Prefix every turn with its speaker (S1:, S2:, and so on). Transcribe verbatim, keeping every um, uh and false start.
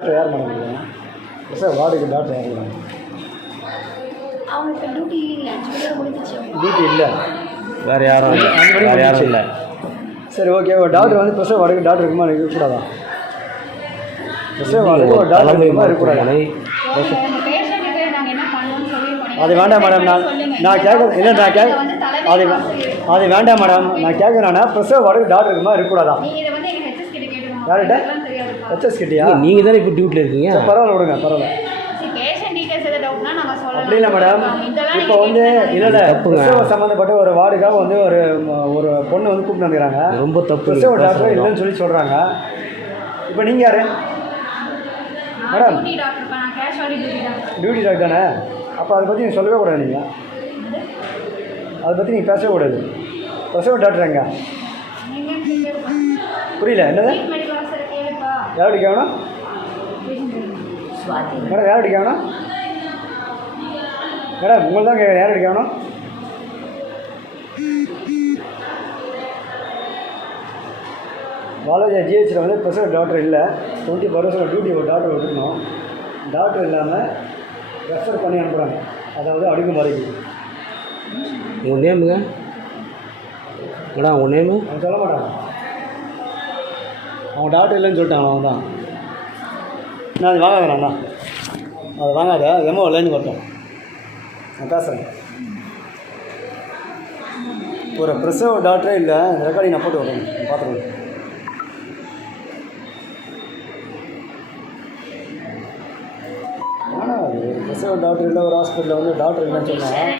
S1: யார் madam sir வார்டுக்கு doctor யார் மேடம்?
S2: அவங்களுக்கு டியூட்டி
S1: டியூட்டி இல்லை,
S3: வேறு யாரும் இல்லை, வேறு யாரும் இல்லை.
S1: சரி ஓகே. ஒரு டாக்டர் வந்து பிரசவ வார்டுக்கு டாக்டர் இருக்குமா இருக்கக்கூடாதா? பிரசவ வார்டுக்கு ஒரு டாக்டர் இருக்குமா இருக்கக்கூடாது? அது வேண்டாம் மேடம். நான் நான் கேட்க இல்லை நான் கேட்க அது அது வேண்டாம் மேடம். நான் கேட்குறேன்னா பிரசவ வார்டுக்கு டாக்டர் இருக்குமா இருக்கக்கூடாதா? யார்கிட்ட? ஹெச்எஸ் கிட்டயா?
S3: நீங்கள் தானே இப்போ டியூட்டியில் இருக்கீங்க.
S1: பரவாயில்ல விடுங்க, பரவாயில்ல. அப்படி இல்லை மேடம். இப்போ வந்து இல்லை இல்லை பிரசவ சம்மந்தப்பட்ட ஒரு வார்டுக்காக வந்து ஒரு ஒரு பொண்ணு வந்து கூப்பிட்டு வந்துக்கிறாங்க.
S3: ரொம்ப தப்பு.
S1: பிரசவ டாக்டர் இல்லைன்னு சொல்லி சொல்கிறாங்க. இப்போ நீங்கள் யார் மேடம்? டியூட்டி டாக்டர் தானே. அப்போ அதை பற்றி நீங்கள் சொல்லவே கூடாது. நீங்கள் அதை பற்றி நீங்கள் பேசவே கூடாது. பிரசவ டாக்டர் எங்க? புரியல என்னது? யார்கிட்ட கேட்கணும் மேடம்? யார்கிட்ட கேட்கணும் மேடம்? உங்களுக்கு தான் கேட்குறேன். யார்கிட்ட கேட்கணும்? பாலாஜி ஜிஹெச்சில் வந்து பிரசவ டாக்டர் இல்லை. டுவெண்ட்டி பர்சன்ட் டியூட்டி ஒரு டாக்டர் விட்டுக்கணும். டாக்டர் இல்லாமல் ரெஃபர் பண்ணி அனுப்புகிறாங்க. அதாவது அடுக்குமுறைக்கு.
S3: உங்கள் நேமுங்க மேடம்? உங்கள் நேமு
S1: அவன் சொல்ல மாட்டாங்க. அவன் டாக்டர் இல்லைன்னு சொல்லிட்டாங்க. அவன் தான். நான் அது வாங்காதண்ணா, அதை வாங்காத. எமோ இல்லைன்னு வரட்டும், நான் பேசுகிறேன். ஒரு பிரசவ டாக்டரே இல்லை. இந்த ரெக்கார்டிங் நான் போட்டு வரேன், பார்த்துருவேன். ஆனால் ஒரு பிரசவ டாக்டர் இல்லை, ஒரு ஹாஸ்பிட்டலில் வந்து டாக்டர் இல்லைன்னு சொன்னால்